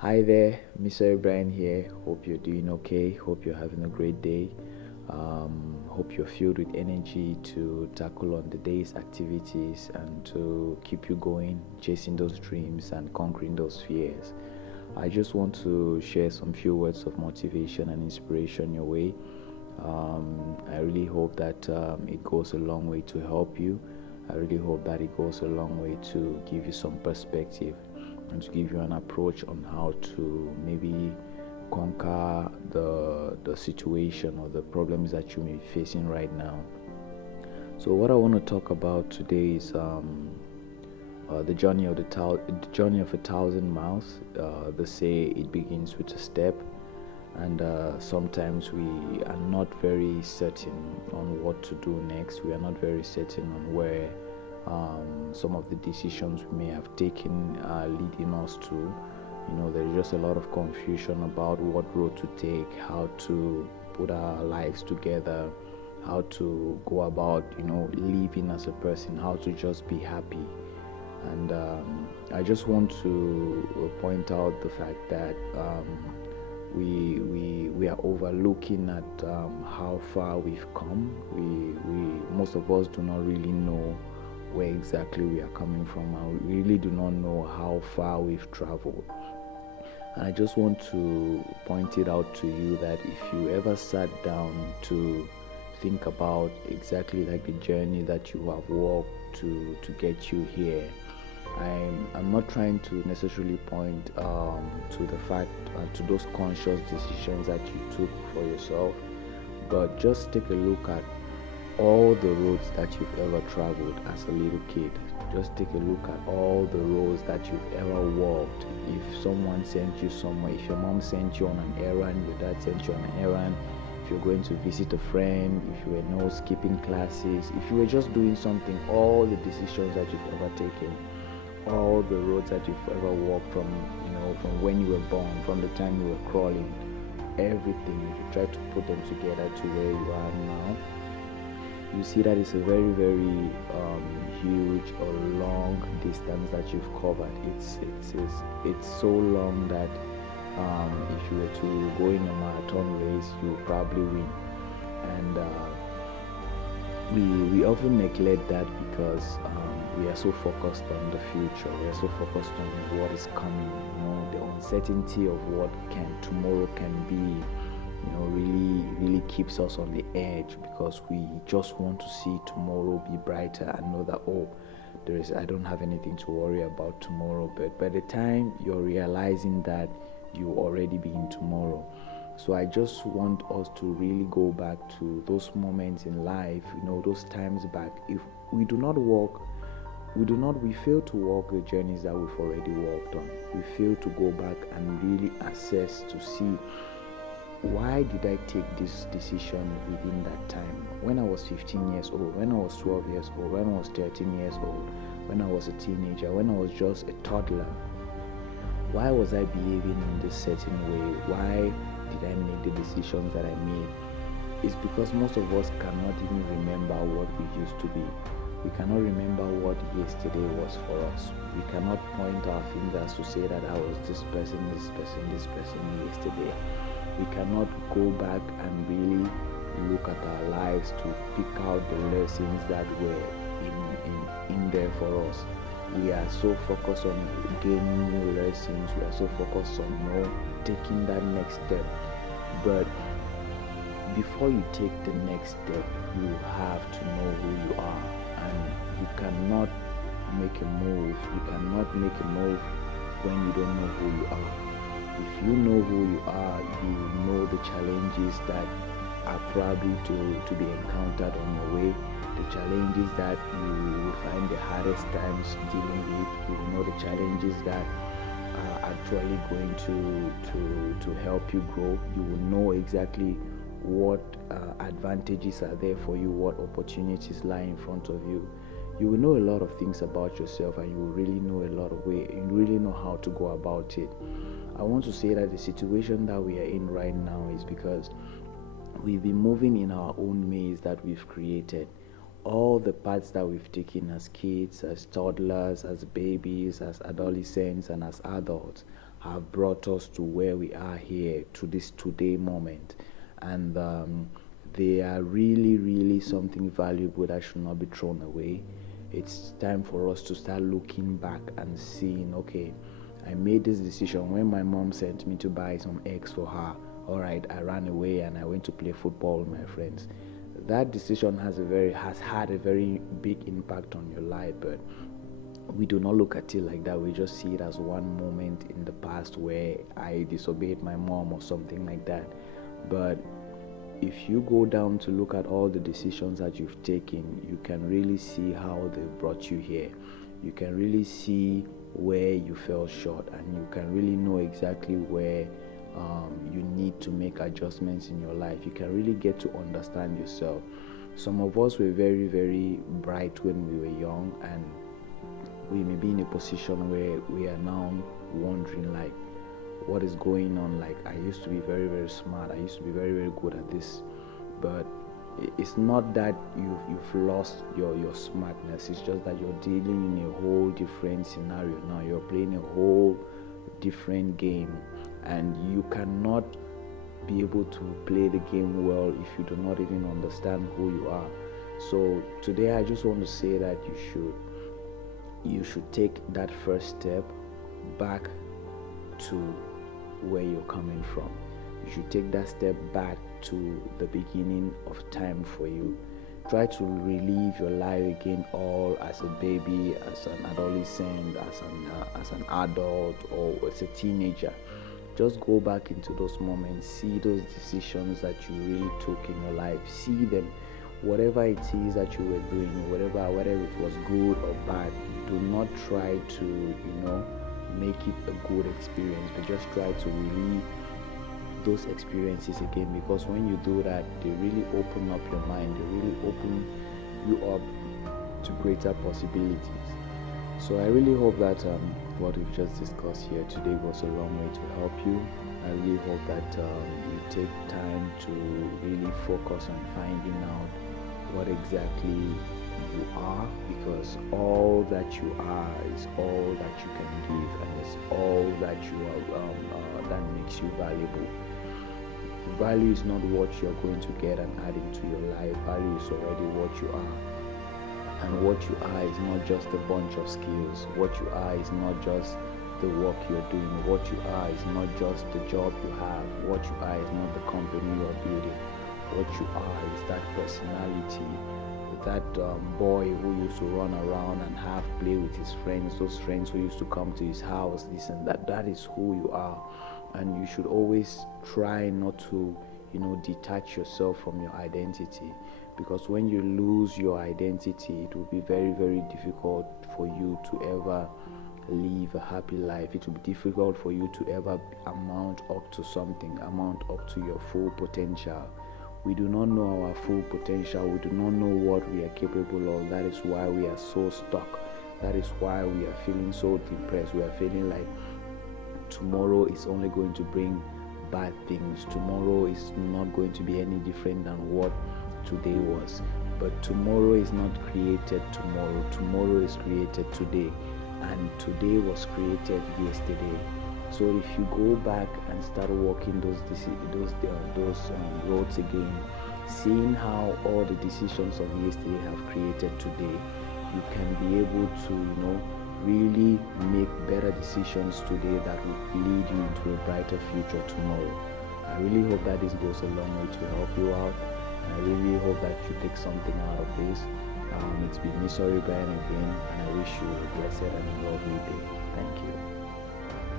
Hi there, Mr. Brian here. Hope you're doing okay. Hope you're having a great day. Hope you're filled with energy to tackle on the day's activities and to keep you going, chasing those dreams and conquering those fears. I just want to share some few words of motivation and inspiration your way. I really hope that it goes a long way to help you. I really hope that it goes a long way to give you some perspective and to give you an approach on how to maybe conquer the situation or the problems that you may be facing right now. So what I want to talk about today is the journey of 1,000 miles. They say it begins with a step, and sometimes we are not very certain on what to do next. We are not very certain on where some of the decisions we may have taken are leading us to. There's just a lot of confusion about what road to take, how to put our lives together, how to go about, living as a person, how to just be happy. And I just want to point out the fact that we are overlooking at how far we've come. We most of us do not really know where exactly we are coming from, and we really do not know how far we've traveled. And I just want to point it out to you that if you ever sat down to think about exactly like the journey that you have walked to get you here, I'm not trying to necessarily point to the fact to those conscious decisions that you took for yourself, but just take a look at all the roads that you've ever traveled as a little kid. Just take a look at all the roads that you've ever walked. If someone sent you somewhere, if your mom sent you on an errand, your dad sent you on an errand, if you're going to visit a friend, if you were no skipping classes, if you were just doing something, all the decisions that you've ever taken, all the roads that you've ever walked from, from when you were born, from the time you were crawling, everything, if you try to put them together to where you are now, you see that it's a very, very huge or long distance that you've covered. It's so long that if you were to go in a marathon race, you'll probably win. And we often neglect that because we are so focused on the future. We are so focused on what is coming. The uncertainty of what tomorrow can be. Really keeps us on the edge because we just want to see tomorrow be brighter and know that I don't have anything to worry about tomorrow. But by the time you're realizing that you already be in tomorrow. So I just want us to really go back to those moments in life, those times back. If we do not walk, we fail to walk the journeys that we've already walked on. We fail to go back and really assess to see, why did I take this decision within that time? When I was 15 years old, when I was 12 years old, when I was 13 years old, when I was a teenager, when I was just a toddler, why was I behaving in this certain way? Why did I make the decisions that I made? It's because most of us cannot even remember what we used to be. We cannot remember what yesterday was for us. We cannot point our fingers to say that I was this person, this person, this person yesterday. We cannot go back and really look at our lives to pick out the lessons that were in there for us. We are so focused on gaining new lessons. We are so focused on taking that next step. But before you take the next step, you have to know who you are, and you cannot make a move. You cannot make a move when you don't know who you are. If you know who you are, you know the challenges that are probably to be encountered on your way, the challenges that you will find the hardest times dealing with. You know the challenges that are actually going to help you grow. You will know exactly what advantages are there for you, what opportunities lie in front of you. You will know a lot of things about yourself, and you will really know a lot of way. You really know how to go about it. I want to say that the situation that we are in right now is because we've been moving in our own maze that we've created. All the paths that we've taken as kids, as toddlers, as babies, as adolescents, and as adults have brought us to where we are here, to this today moment. And they are really, really something valuable that should not be thrown away. It's time for us to start looking back and seeing, okay, I made this decision when my mom sent me to buy some eggs for her. All right, I ran away and I went to play football with my friends. That decision has had a very big impact on your life, but we do not look at it like that. We just see it as one moment in the past where I disobeyed my mom or something like that. But if you go down to look at all the decisions that you've taken, you can really see how they brought you here. You can really see where you fell short, and you can really know exactly where you need to make adjustments in your life. You can really get to understand yourself. Some of us were very, very bright when we were young, and we may be in a position where we are now wondering, like, what is going on? Like, I used to be very, very smart, I used to be very, very good at this. But it's not that you've lost your smartness. It's just that you're dealing in a whole different scenario now. You're playing a whole different game, and you cannot be able to play the game well if you do not even understand who you are. So today I just want to say that you should take that first step back to where you're coming from. You should take that step back to the beginning of time for you. Try to relive your life again, all as a baby, as an adolescent, as an adult, or as a teenager. Just go back into those moments, see those decisions that you really took in your life, see them. Whatever it is that you were doing, whatever it was good or bad, do not try to, make it a good experience, but just try to relive those experiences again, because when you do that, they really open up your mind, they really open you up to greater possibilities. So I really hope that what we've just discussed here today goes a long way to help you. I really hope that you take time to really focus on finding out what exactly you are, because all that you are is all that you can give, and it's all that you are that makes you valuable. Value is not what you're going to get and add into your life. Value is already what you are. And what you are is not just a bunch of skills. What you are is not just the work you're doing. What you are is not just the job you have. What you are is not the company you're building. What you are is that personality, that boy who used to run around and have play with his friends, those friends who used to come to his house, this and that. That is who you are. And you should always try not to, detach yourself from your identity, because when you lose your identity, it will be very, very difficult for you to ever live a happy life. It will be difficult for you to ever amount up to something, amount up to your full potential. We do not know our full potential. We do not know what we are capable of. That is why we are so stuck. That is why we are feeling so depressed. We are feeling like tomorrow is only going to bring bad things. Tomorrow is not going to be any different than what today was. But tomorrow is not created tomorrow. Tomorrow is created today, and today was created yesterday. So if you go back and start walking those roads again, seeing how all the decisions of yesterday have created today, you can be able to, really make better decisions today that will lead you into a brighter future tomorrow. I really hope that this goes a long way to help you out. I really hope that you take something out of this. It's been me, Sorry Brian, again, and I wish you a blessed and lovely day. Thank you.